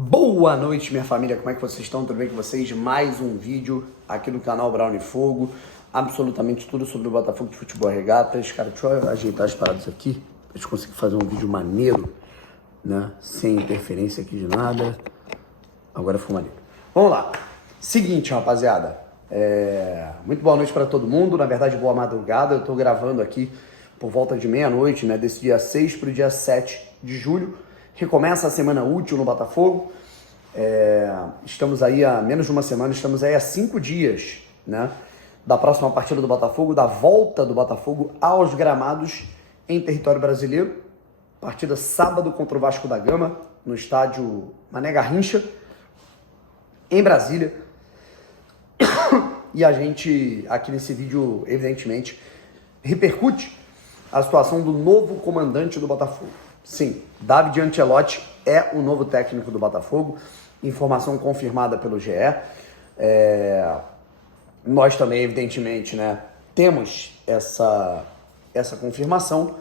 Boa noite, minha família, como é que vocês estão? Tudo bem com vocês? Mais um vídeo aqui no canal Brown Fogo, absolutamente tudo sobre o Botafogo de Futebol Regatas. Cara, deixa eu ajeitar as paradas aqui, pra gente conseguir fazer um vídeo maneiro, né? Sem interferência aqui de nada. Agora ficou maneiro. Vamos lá. Seguinte, rapaziada, muito boa noite para todo mundo, na verdade boa madrugada. Eu tô gravando aqui por volta de meia-noite, né? Desse dia 6 pro dia 7 de julho. Recomeça a semana útil no Botafogo. Estamos aí há menos de uma semana, estamos aí há 5 dias, né, da próxima partida do Botafogo, da volta do Botafogo aos gramados em território brasileiro. Partida sábado contra o Vasco da Gama, no estádio Mané Garrincha, em Brasília. E a gente, aqui nesse vídeo, evidentemente, repercute a situação do novo comandante do Botafogo. Sim, David Ancelotti é o novo técnico do Botafogo, informação confirmada pelo GE. Nós também, evidentemente, né, temos essa confirmação.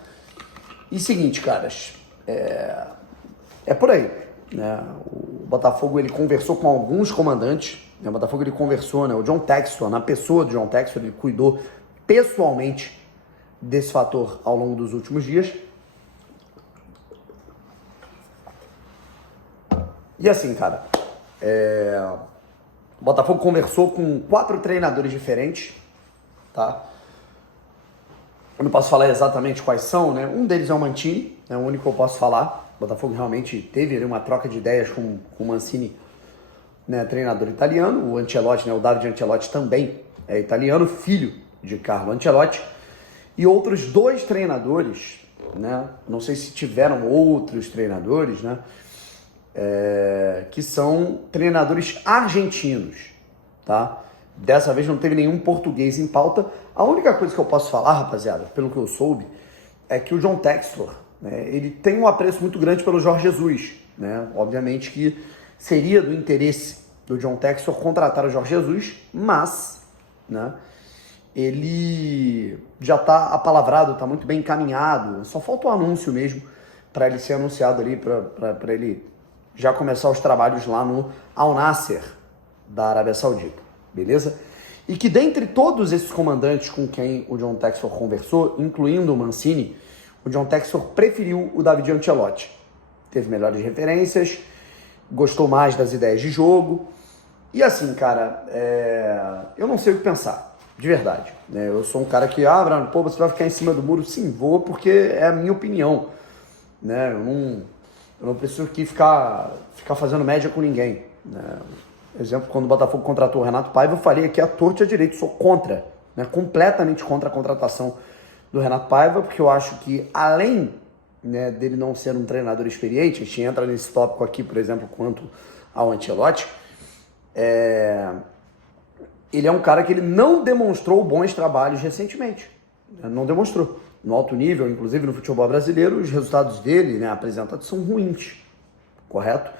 E seguinte, caras, é por aí, né? O Botafogo ele conversou com alguns comandantes, né? O Botafogo ele conversou, né? O John Textor, na pessoa do John Textor, ele cuidou pessoalmente desse fator ao longo dos últimos dias. E assim, cara, o Botafogo conversou com 4 treinadores diferentes, tá? Eu não posso falar exatamente quais são, né? Um deles é o Mancini, é o único que eu posso falar. O Botafogo realmente teve ali uma troca de ideias com o Mancini, né, treinador italiano. O Ancelotti, né, o David Ancelotti também é italiano, filho de Carlo Ancelotti. E outros 2 treinadores, né? Não sei se tiveram outros treinadores, né? Que são treinadores argentinos, tá? Dessa vez não teve nenhum português em pauta. A única coisa que eu posso falar, rapaziada, pelo que eu soube, é que o John Textor, né, ele tem um apreço muito grande pelo Jorge Jesus, né? Obviamente que seria do interesse do John Textor contratar o Jorge Jesus, mas, né, ele já está apalavrado, está muito bem encaminhado, só falta o anúncio mesmo para ele ser anunciado ali, para ele já começar os trabalhos lá no Al Nassr da Arábia Saudita, beleza? E que dentre todos esses comandantes com quem o John Textor conversou, incluindo o Mancini, o John Textor preferiu o David Ancelotti. Teve melhores referências, gostou mais das ideias de jogo. E assim, cara, eu não sei o que pensar, de verdade, né? Eu sou um cara que, Bruno, pô, você vai ficar em cima do muro? Sim, vou, porque é a minha opinião, né? Eu não preciso aqui ficar fazendo média com ninguém, né? Exemplo, quando o Botafogo contratou o Renato Paiva, eu falei aqui à torta e à direita, sou contra, né? Completamente contra a contratação do Renato Paiva, porque eu acho que, além, né, dele não ser um treinador experiente, a gente entra nesse tópico aqui, por exemplo, quanto ao Ancelotti, ele é um cara que ele não demonstrou bons trabalhos recentemente, né? Não demonstrou. No alto nível, inclusive no futebol brasileiro, os resultados dele, né, apresentados são ruins, correto?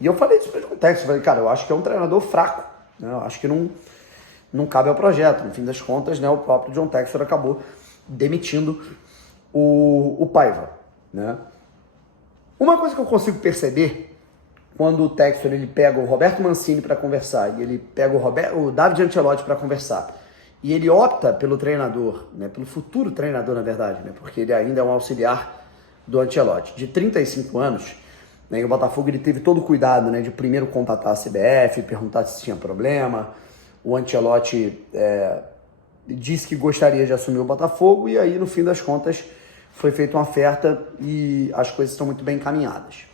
E eu falei isso para o Textor, falei, cara, eu acho que é um treinador fraco, né? Eu acho que não cabe ao projeto. No fim das contas, né, o próprio John Textor acabou demitindo o Paiva, né? Uma coisa que eu consigo perceber quando o Textor ele pega o Roberto Mancini para conversar e ele pega o David Ancelotti para conversar e ele opta pelo treinador, né, pelo futuro treinador, na verdade, né, porque ele ainda é um auxiliar do Ancelotti, de 35 anos, né, e o Botafogo ele teve todo o cuidado, né, de primeiro contatar a CBF, perguntar se tinha problema. O Ancelotti disse que gostaria de assumir o Botafogo e aí, no fim das contas, foi feita uma oferta e as coisas estão muito bem encaminhadas.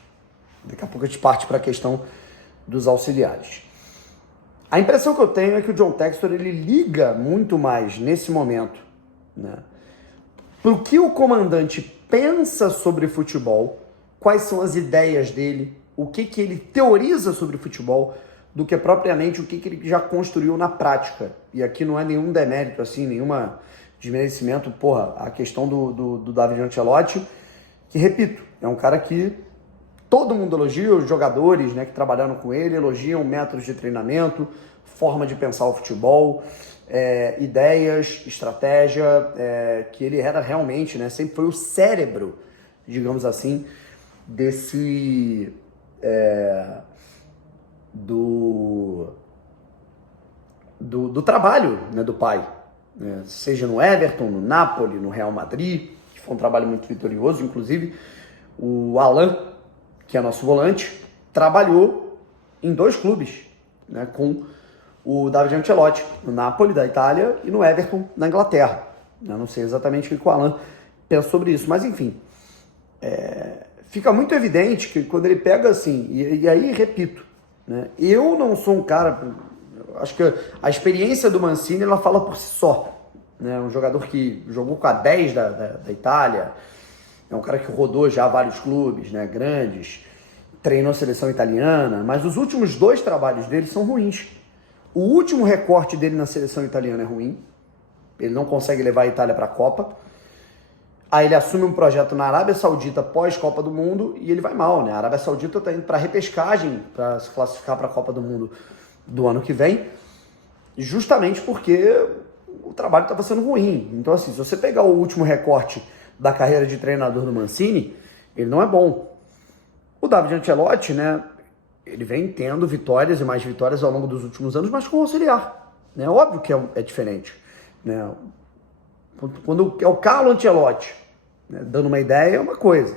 Daqui a pouco a gente parte para a questão dos auxiliares. A impressão que eu tenho é que o John Textor ele liga muito mais nesse momento, né, para o que o comandante pensa sobre futebol, quais são as ideias dele, o que ele teoriza sobre futebol, do que propriamente o que ele já construiu na prática. E aqui não é nenhum demérito, assim, nenhuma desmerecimento, a questão do David Ancelotti, que, repito, é um cara que todo mundo elogia, os jogadores, né, que trabalharam com ele, elogiam métodos de treinamento, forma de pensar o futebol, ideias, estratégia, que ele era realmente, né, sempre foi o cérebro, digamos assim, do trabalho, né, do pai, né? Seja no Everton, no Napoli, no Real Madrid, que foi um trabalho muito vitorioso. Inclusive, o Alan, que é nosso volante, trabalhou em 2 clubes, né, com o David Ancelotti, no Napoli, da Itália, e no Everton, na Inglaterra. Eu não sei exatamente o que o Alan pensa sobre isso, mas enfim, fica muito evidente que quando ele pega assim, e aí, repito, né, eu não sou um cara, acho que a experiência do Mancini, ela fala por si só, né, um jogador que jogou com a 10 da Itália, é um cara que rodou já vários clubes, né, grandes, treinou a seleção italiana, mas os últimos 2 trabalhos dele são ruins. O último recorte dele na seleção italiana é ruim, ele não consegue levar a Itália para a Copa. Aí ele assume um projeto na Arábia Saudita pós-Copa do Mundo e ele vai mal, né? A Arábia Saudita está indo para repescagem para se classificar para a Copa do Mundo do ano que vem, justamente porque o trabalho estava sendo ruim. Então, assim, se você pegar o último recorte da carreira de treinador do Mancini, ele não é bom. O David Ancelotti, né? Ele vem tendo vitórias e mais vitórias ao longo dos últimos anos, mas com auxiliar, né? Óbvio que é diferente, né? Quando é o Carlo Ancelotti, né, dando uma ideia, é uma coisa,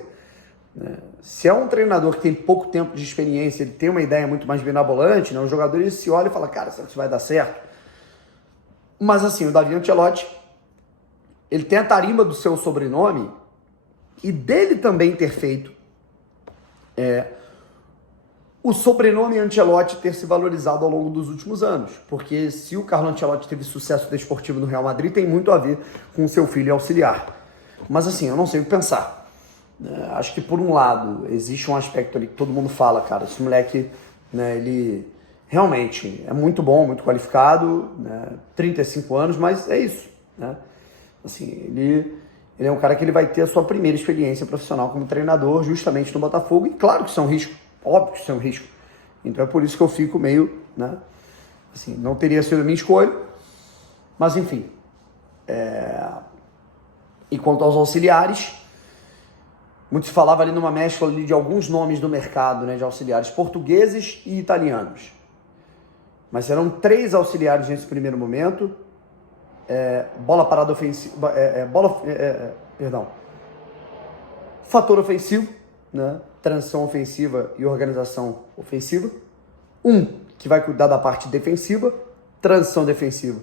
né? Se é um treinador que tem pouco tempo de experiência, ele tem uma ideia muito mais mirabolante, né? O jogador ele se olha e fala, cara, será que isso vai dar certo? Mas assim, o David Ancelotti, ele tem a tarimba do seu sobrenome e dele também ter feito o sobrenome Ancelotti ter se valorizado ao longo dos últimos anos. Porque se o Carlo Ancelotti teve sucesso desportivo no Real Madrid, tem muito a ver com o seu filho auxiliar. Mas assim, eu não sei o que pensar. Acho que por um lado, existe um aspecto ali que todo mundo fala, cara, esse moleque, né, ele realmente é muito bom, muito qualificado, né, 35 anos, mas é isso, né? Assim, ele é um cara que ele vai ter a sua primeira experiência profissional como treinador justamente no Botafogo, e claro que isso é um risco. Óbvio que isso é um risco. Então é por isso que eu fico meio, né? Assim, não teria sido a minha escolha, mas enfim. E quanto aos auxiliares, muito se falava ali numa mescla ali de alguns nomes do mercado, né, de auxiliares portugueses e italianos. Mas serão 3 auxiliares nesse primeiro momento. Bola parada ofensiva, fator ofensivo, né? Transição ofensiva e organização ofensiva. Um que vai cuidar da parte defensiva, transição defensiva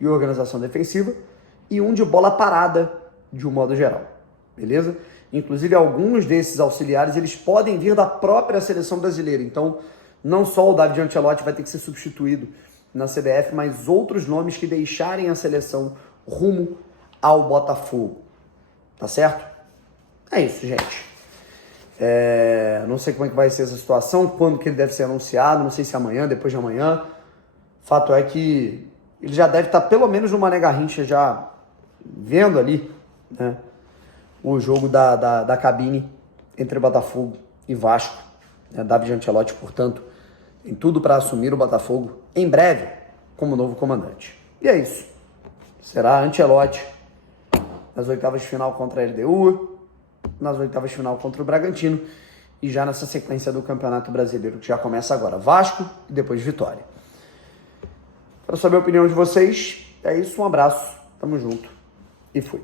e organização defensiva. E um de bola parada, de um modo geral. Beleza? Inclusive, alguns desses auxiliares, eles podem vir da própria seleção brasileira. Então, não só o David Ancelotti vai ter que ser substituído na CBF, mas outros nomes que deixarem a seleção rumo ao Botafogo. Tá certo? É isso, gente. Não sei como é que vai ser essa situação, quando que ele deve ser anunciado, não sei se amanhã, depois de amanhã. Fato é que ele já deve estar pelo menos no Mané Garrincha já vendo ali, né, o jogo da cabine entre Botafogo e Vasco. David Ancelotti, portanto, tem tudo para assumir o Botafogo em breve como novo comandante. E é isso. Será Ancelotti nas oitavas de final contra a LDU, nas oitavas de final contra o Bragantino e já nessa sequência do Campeonato Brasileiro que já começa agora. Vasco e depois Vitória. Quero saber a opinião de vocês. É isso, um abraço, tamo junto e fui.